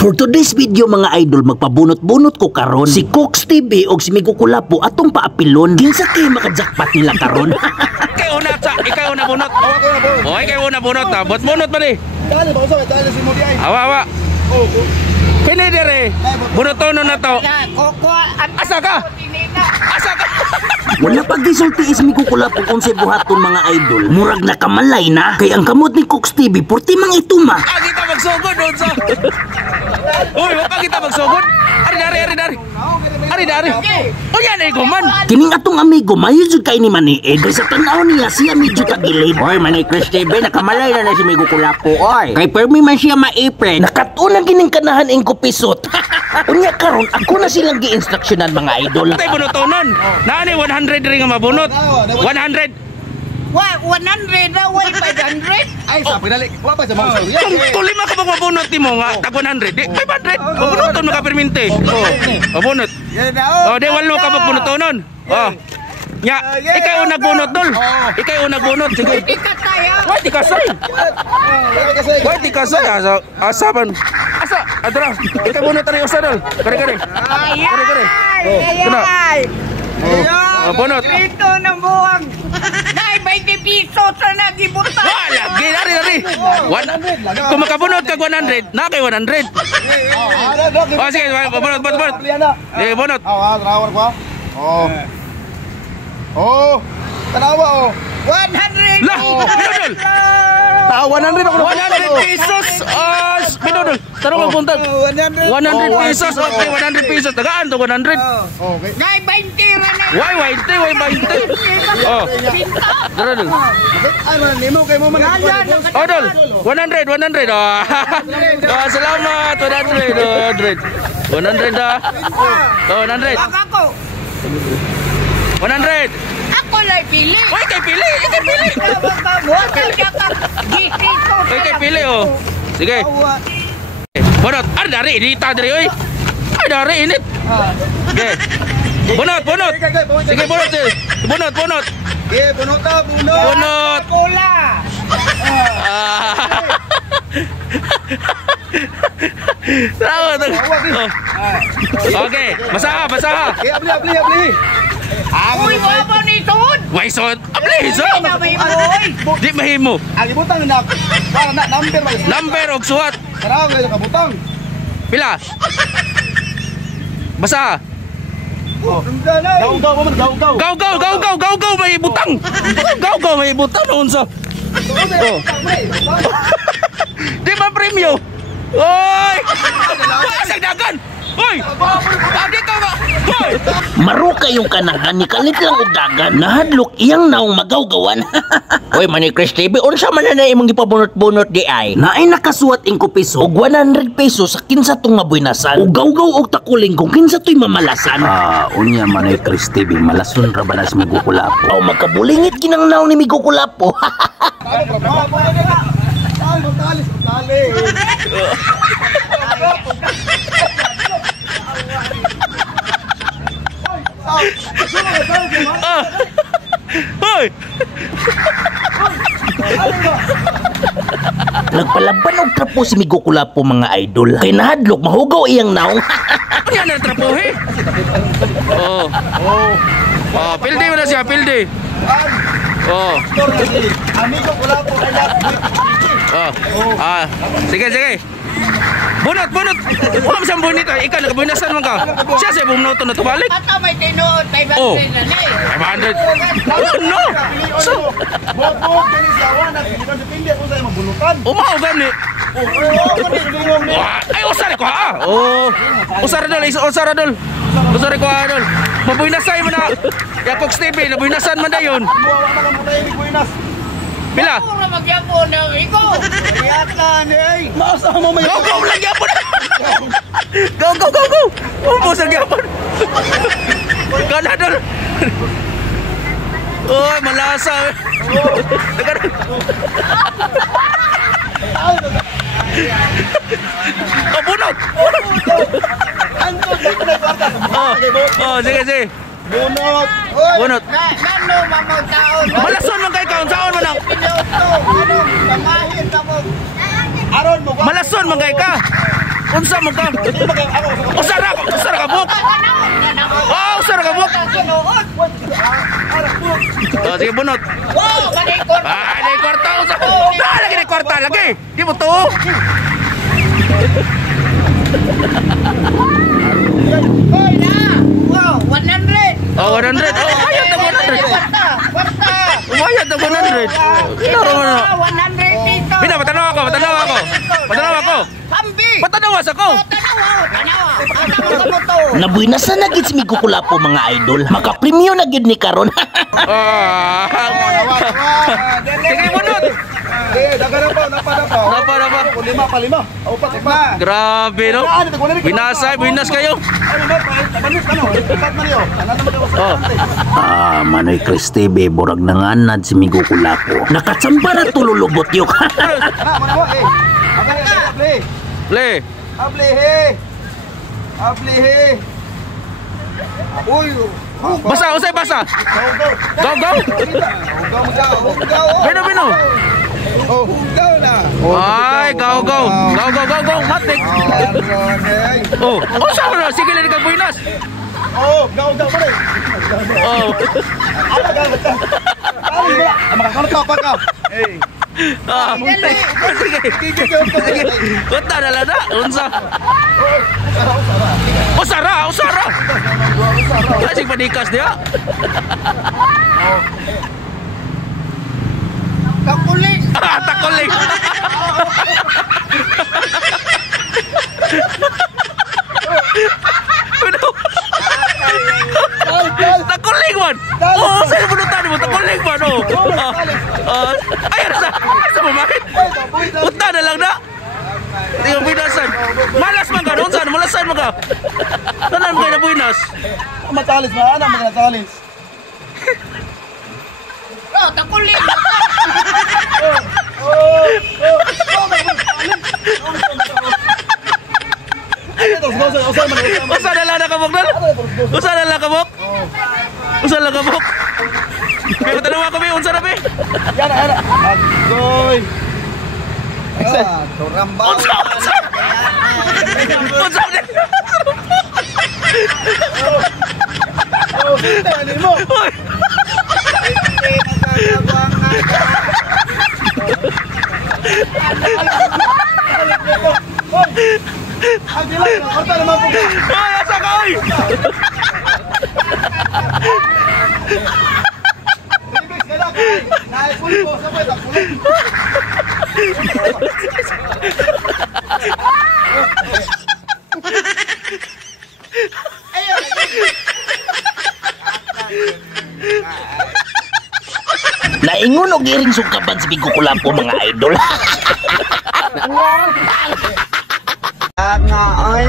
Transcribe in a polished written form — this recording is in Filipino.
For today's video mga idol, magpabunot-bunot ko karon si Cooks TV og si Migo Kulapo atong paapilon. Kinsa kay maka-jackpot nila karon? Ikaw una bunot. Oh, ikaw una bunot. Bot bunot ba ni? Dali ba usay dali si Modi ay. Awa. Oh. Kini dire. Bunotono na to. Asa ka? Wala pa gisulti is Migo Kulapo kung sa buhaton mga idol. Murag nakamalay na. Kay ang kamot ni Cooks TV purti mang ituma. Kita magsugod doon sa. Uy, wala kita magsugod. Ari dari. Oh yan ay guman. Kining atong amigo mayo jud kay ni Mani Edo sa tan-aw niya siya medyo tagilid. Oy, Manay Chris TV, nakamalay na si Migo Kulapo, oy. Kay permi man siya maipren. Nakatuna gining kanahan ing kupisot. Unya karon ako na silang gi-instructionan mga idol. Tay bunotonon. Nani 100 ring nga mabunot. 100. Why 100 na? Why 500? Ay, sa pinali. Wa pa sa mga sorry. Kung lima ka bang mabunot mo nga, tag 100. Di 500. Mabunoton mo ka perminte. Oh, mabunot. Oh, di walo ka magbunotonon. Oh. Nya, ikaw ang nagbunot dol. Ikaw ang nagbunot. Sige. Di ka kaya. Why di ka say? Why di ka say? Asaban. Asa? Adra. Ikaw bunot tari usa dol. Kare. Ay. Kuna. Oh, bunot. Ito ng buwang. Nay, 20 pisos na nagibutang. Wala, dari. Kung makabunot ka 100, na kay 100. Oh, sige, bunot. Eh, bunot. Trawar ko. Oh. Tanawa oh. 100. Lah, binodol. Ta 100 ako. 100 pesos. Binodol. Tara mo punta. 100 pesos. Okay, 100 pesos. Tagaan to 100. Okay. Nay, 20 na na. Why 20? Oh. Tara dol. Ano nimo kay mo man. Oh, dol. 100. Oh. Oh, salamat. 100 ah. Oh, 100. Ako. 100. Ako lang pili. Why kay pili? Ikay pili. Ikay pili oh. Sige. Bunot. Dari dita dari oi. Dari init. Sige. Bunot. Sige bunot. Bunot. Eh, bunot. Cola. Salamat. Okay, basaha. Eh, abli. Uy, wala ni Sud. Why son? Abli son. Di mahimo. Ang ibutang na para na number ba? Number og suwat. Tara, kay kabutang. Pila? Basaha. Gaw mo man, gaw. Gaw may butang. Gaw may butang unsa? Oh. Di ba premyo? Oy! Asag dagan. Hoy! Adi ka ba? Hoy! Maro kayong kanahan ni kalit lang og dagan. Nahadlok iyang naong magawgawan. Oy, Manay Chris TV, unsa man na imong gipabunot-bunot di ay? Naay nakasuwat ing kupiso og 100 pesos sa kinsa tong mabuinasan. Og gawgaw og takuling kung kinsa to'y mamalasan. Unya Manay Chris TV, malason ra ba na si Migo Kulapo? Oh, magkabulingit ginang naong ni Migo Kulapo. Tali. Hoy! Nagpalaban og trapo si Migo Kulapo mga idol. Kay nahadlok mahugaw iyang naong. Ano na trapohe? Oh. Oh, pildi mo na siya, pildi. Oh. Amigo ko lang po kaya. Oh. Sige. Bunot. Wala mo siyang bunit. Ikaw, nakabunasan man ka. Siya siya bumunoto na tubalik. Ato may tinuod, 500 Oh. na ni. 500. No. So, Bot kani si awan at kita depende kung sa'yo magbulutan. umao gani. Ay, usari ko ha. Oh. Usari dol. Mabuinasay mo na. Ya Cooks TV, nabuinasan man na yun. Buwa na ka mutay ni Buenas. Pila? Pura magyapon na iko. Yatan eh. Maasa mo may. Go lang yapon. Go. Umpos ang yapon. Kana dol. Oh, malasa. Oh, bunot. Oh, sige. Bunot. Nano mamang taon. Malason man kay kaon saon man ang. Piloto, ano, pamahin na mo. Aron mo. Malason man kay ka. Unsa mo ka? Usara ka buk. Oh, usara ka buk. Oh, sige bunot. Ni kwarta usa. Lagi ni kwarta lagi. Di mo to. Hoy na! Wow, 100! Oh, 100. Oh, kaya ta 100. Kwarta! Kaya ta 100. Laro mo na. 100 dito! Bina, patanaw ako. Pambi! Patanawas ako. Tanawa mo to! Nabuinas na nagit si Migukulapo mga idol. Makapremyo na gid ni karon. Sige bunot. Dagan pa, Napa. Lima pa. Upat pa. Grabe no. Binas kayo. Oh. Manoy Chris TV, borag nanganad si Migukulapo. Nakatsamba na tululubot yok. Le. Ablihe. Uy. Basa. Gaw. Bino. Oh, gaw na. Ay, gaw. Matik. Oh, sa mo sige lang kag buinas. Oh, gaw pa rin. Oh. Makakarta pa ka. Hey. Sige. Kunta na lang na. Unsa? Usara. Kasi panikas dia. Kakuling! Takuling. Takuling man. Oh, saya bunutan mo. Takuling man. Ayun na. Sa mamahit. Punta na lang na. Tingnan binasan. Malas man ka. Doon saan? Malasan mo ka. Tanan mo kayo na buinas. Matalis na. Ano mga natalis? Oh, takuling! Usa na lang nakabok na. Usa lang kabok. Pero tanong ako, unsa na be? Yan. Agoy. Turamba. Unsa na. Oh, sino mo? Uy. Ay, asa ka, oy! Naingon og iring sungkaban si Migukulapo mga idol. Nga, ay!